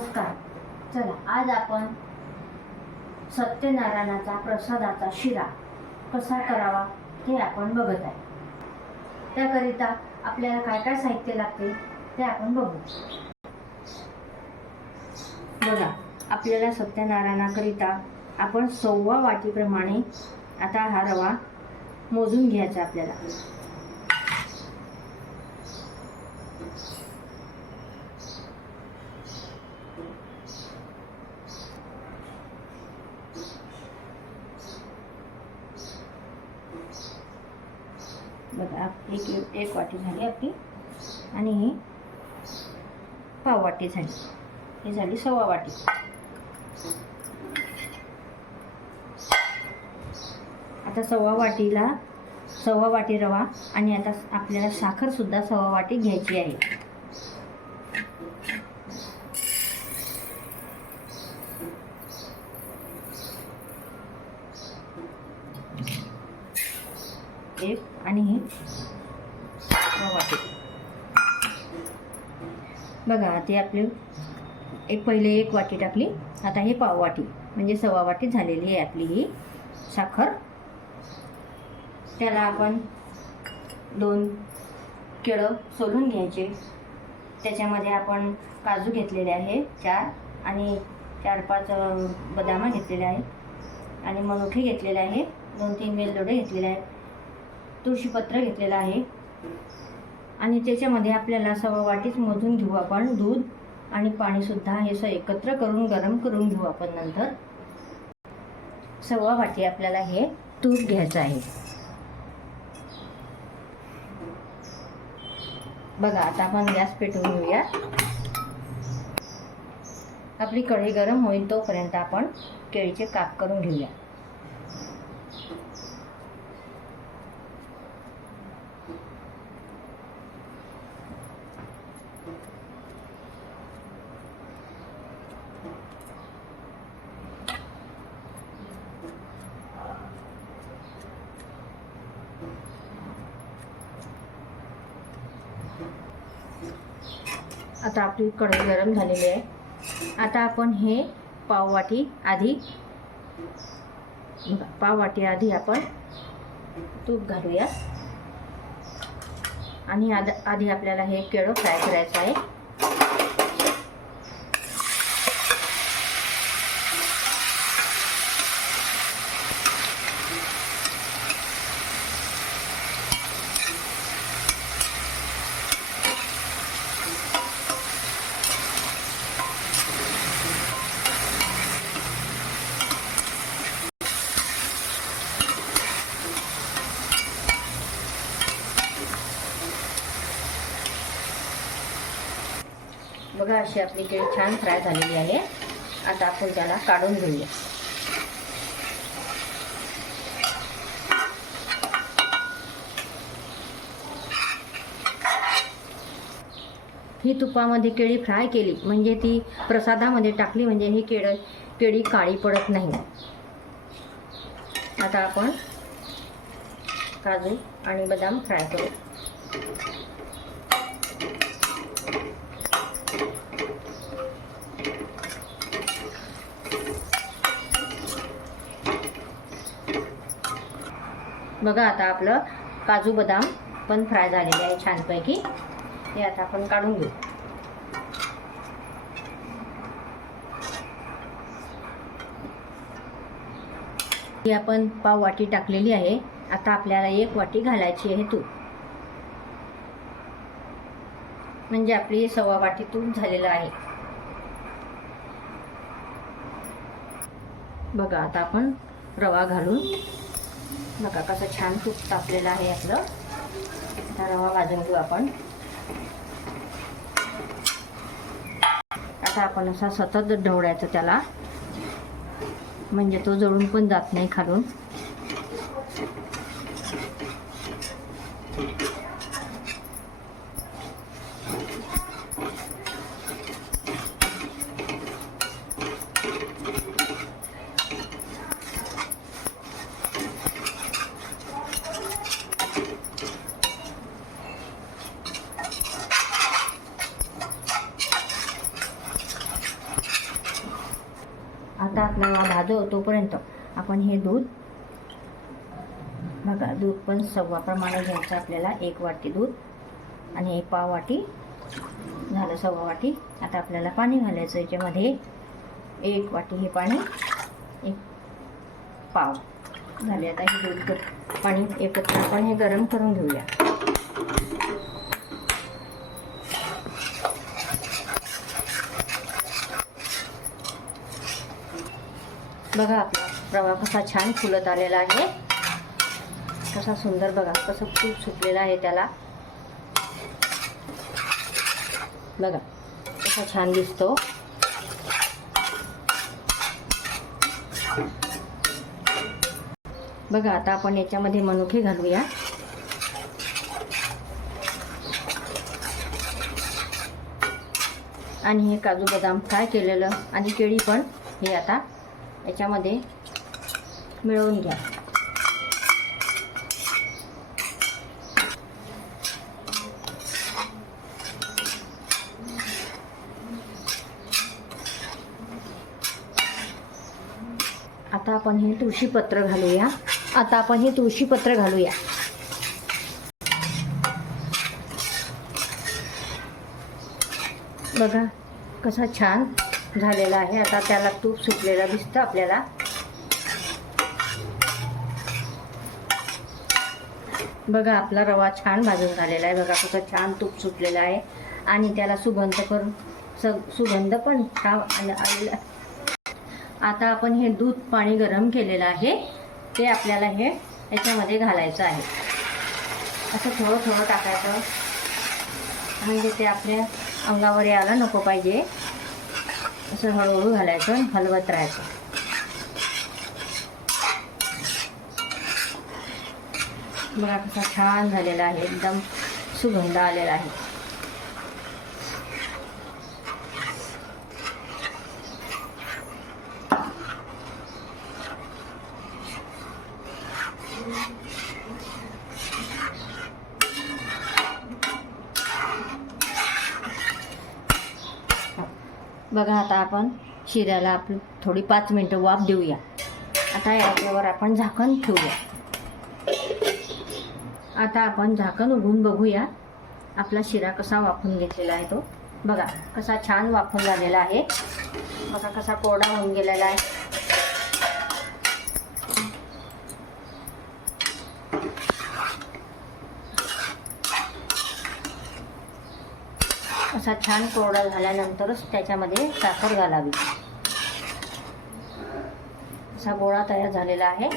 नमस्कार. चला आज आपण सत्यनारायणाचा प्रसादाचा शिरा कसा करावा ते आपण बघत आहे. त्याकरिता आपल्याला काय काय साहित्य लागते ते आपण बघू. बघा आपल्याला सत्यनारायणाकरिता आपण सव्वा वाटीप्रमाणे आता हा रवा मोजून घ्यायचा आपल्याला. एक वाटी झाली आपली. आणि ही पाव वाटी झाली. ही झाली सव्वा वाटी. आता सव्वा वाटीला सव्वा वाटी रवा आणि आता आपल्याला साखरसुद्धा सव्वा वाटी घ्यायची आहे. एक आणि बघा ते आपली एक पहिले एक वाटी टाकली. आता ही पाव वाटी म्हणजे सव्वा वाटी झालेली आहे आपली ही साखर. त्याला आपण दोन केळं सोलून घ्यायचे. त्याच्यामध्ये आपण काजू घेतलेले आहे चार आणि चार पाच बदामा बदाम घेतलेले आहे. आणि मनुके घेतलेले आहे दोन तीन वेलदोडे घेतलेले आहे. तुळशीपत्र घेतलेलं आहे. आणि त्याच्यामध्ये आपल्याला सव्वा वाटीच मोजून घेऊ आपण दूध आणि पाणीसुद्धा हे असं एकत्र करून गरम करून घेऊ आपण नंतर. सव्वा वाटी आपल्याला हे तूप घ्यायचं आहे. बघा आता आपण गॅस पेटवून घेऊया. आपली कढई गरम होईल तोपर्यंत आपण केळीचे काप करून घेऊया. आता आपली कढई गरम झालेली आहे. आता आपण हे पाववाटी आधी पाववाटी आधी आपण तूप घालूया आणि आद आधी आपल्याला हे केळं फ्राय करायचं आहे. बघा अशी आपली केळी छान फ्राय झालेली आहे. आता आपण त्याला काढून घेऊया. ही तुपामध्ये केळी फ्राय केली म्हणजे ती प्रसादामध्ये टाकली म्हणजे ही केळ केळी काळी पडत नाही. आता आपण काजू आणि बदाम फ्राय करू. बघा आता आपलं काजू बदाम पण फ्राय झालेले आहे छानपैकी. हे आता आपण काढून घेऊ. ही आपण पाव वाटी टाकलेली आहे. आता आपल्याला एक वाटी घालायची आहे तूप. म्हणजे आपली सव्वा वाटी तूप झालेलं आहे. बघा आता आपण रवा घालून बघा कसं छान तूप तापलेलं आहे आपलं. आता रवा भाजून घेऊ आपण. आता आपण असा सतत ढवळायचं त्याला. म्हणजे तो जळून पण जात नाही खालून. आता आपला भाजो तोपर्यंत आपण हे दूध बघा दूध पण सव्वा प्रमाणे घ्यायचं आपल्याला. एक वाटी दूध आणि एक पाव वाटी झालं सव्वा वाटी. आता आपल्याला पाणी घालायचं याच्यामध्ये एक वाटी हे पाणी एक पाव झाले. आता हे दूध पाणी एकत्र आपण हे गरम करून घेऊया. बघा आपला रवा कसा छान फुलत आलेला आहे. कसा सुंदर बघा कसं खूप सुकलेला आहे त्याला. बघा कसा छान दिसतो. बघा आता आपण याच्यामध्ये मनुके घालूया. आणि हे काजू बदाम फ्राय केलेलं आणि केळी पण हे आता याच्यामध्ये मिळवून घ्या. आता आपण हे तुळशीपत्र घालूया. आता आपण हे तुळशीपत्र घालूया. बघा कसा छान झालेला आहे. आता त्याला तूप सुटलेला दिसतं आपल्याला. बघा आपला रवा छान भाजून झालेला आहे. बघा कसं छान तूप सुटलेलं आहे. आणि त्याला सुगंध पण सुगंध पण छान आलेला आता आपण हे दूध पाणी गरम केलेलं आहे. ते आपल्याला हे याच्यामध्ये घालायचं आहे. असं थोडं थोडं टाकायचं. म्हणजे ते आपल्या अंगावर यायला नको पाहिजे. असं हळूहळू घालायचं हलवत राहायचं. बघा कसा छान झालेला आहे एकदम सुगंध आलेला आहे. बघा आता आपण शिऱ्याला आपली थोडी पाच मिनटं वाफ देऊया. आता याच्यावर आपण झाकण ठेवूया. आता आपण झाकण उघडून बघूया आपला शिरा कसा वाफून घेतलेला आहे तो. बघा कसा छान वाफून झालेला आहे. बघा कसा कोरडा होऊन गेलेला आहे. असा छान कोरडा झाल्यानंतरच त्याच्यामध्ये साखर घालावी. असा गोळा तयार झालेला आहे.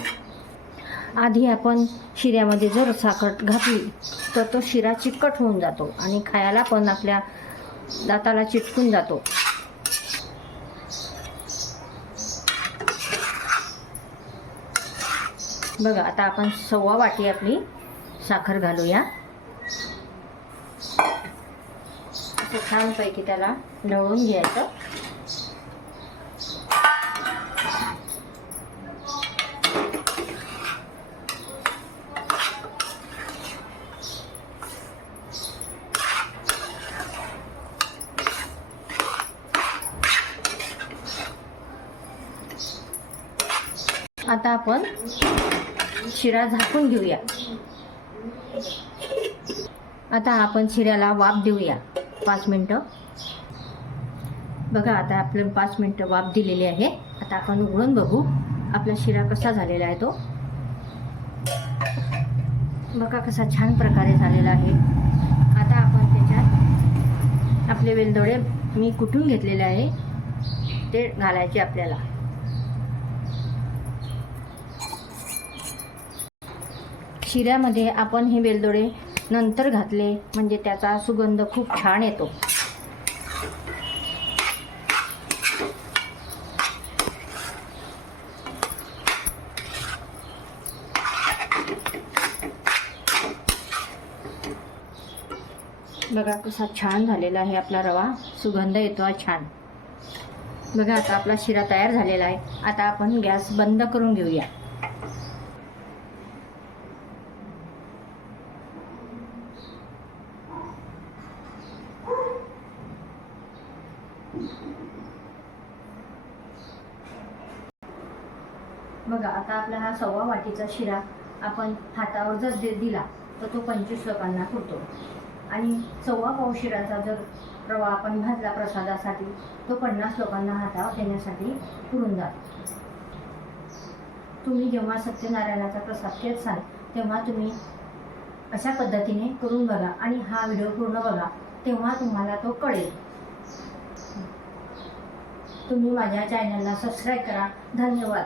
आधी आपण शिऱ्यामध्ये जर साखर घातली तर तो शिरा चिकट होऊन जातो आणि खायला पण आपल्या दाताला चिटकून जातो. बघा आता आपण सव्वा वाटी आपली साखर घालूया असं छानपैकी त्याला ढवळून घ्यायचं. आता आपण शिरा झाकून घेऊया. आता आपण शिऱ्याला वाफ देऊया. पाच मिनटं. बघा आता आपलं पाच मिनटं वाफ दिलेली आहे. आता आपण उघडून बघू आपला शिरा कसा झालेला आहे तो. बघा कसा छान प्रकारे झालेला आहे. आता आपण त्याच्यात आपले वेलदोडे मी कुठून घेतलेले आहे ते घालायचे आपल्याला. शिऱ्यामध्ये आपण हे वेलदोडे नंतर घातले म्हणजे त्याचा सुगंध खूप छान येतो. बघा कसा छान झालेला आहे आपला रवा. सुगंध येतो आहे छान. बघा आता आपला शिरा तयार झालेला आहे. आता आपण गॅस बंद करून घेऊया. बघा आता आपला हा सव्वा वाटीचा शिरा आपण हातावर जर दिला तर तो पंचवीस लोकांना पुरतो. आणि सव्वा पाव शिराचा जर रवा आपण भाजला प्रसादासाठी तो पन्नास लोकांना हातावर देण्यासाठी पुरून जातो. तुम्ही जेव्हा सत्यनारायणाचा प्रसाद घेताल तेव्हा तुम्ही अशा पद्धतीने करून बघा आणि हा व्हिडिओ पूर्ण बघा तेव्हा तुम्हाला तो कळेल. तुम्ही माझ्या चॅनलला सबस्क्राईब करा. धन्यवाद.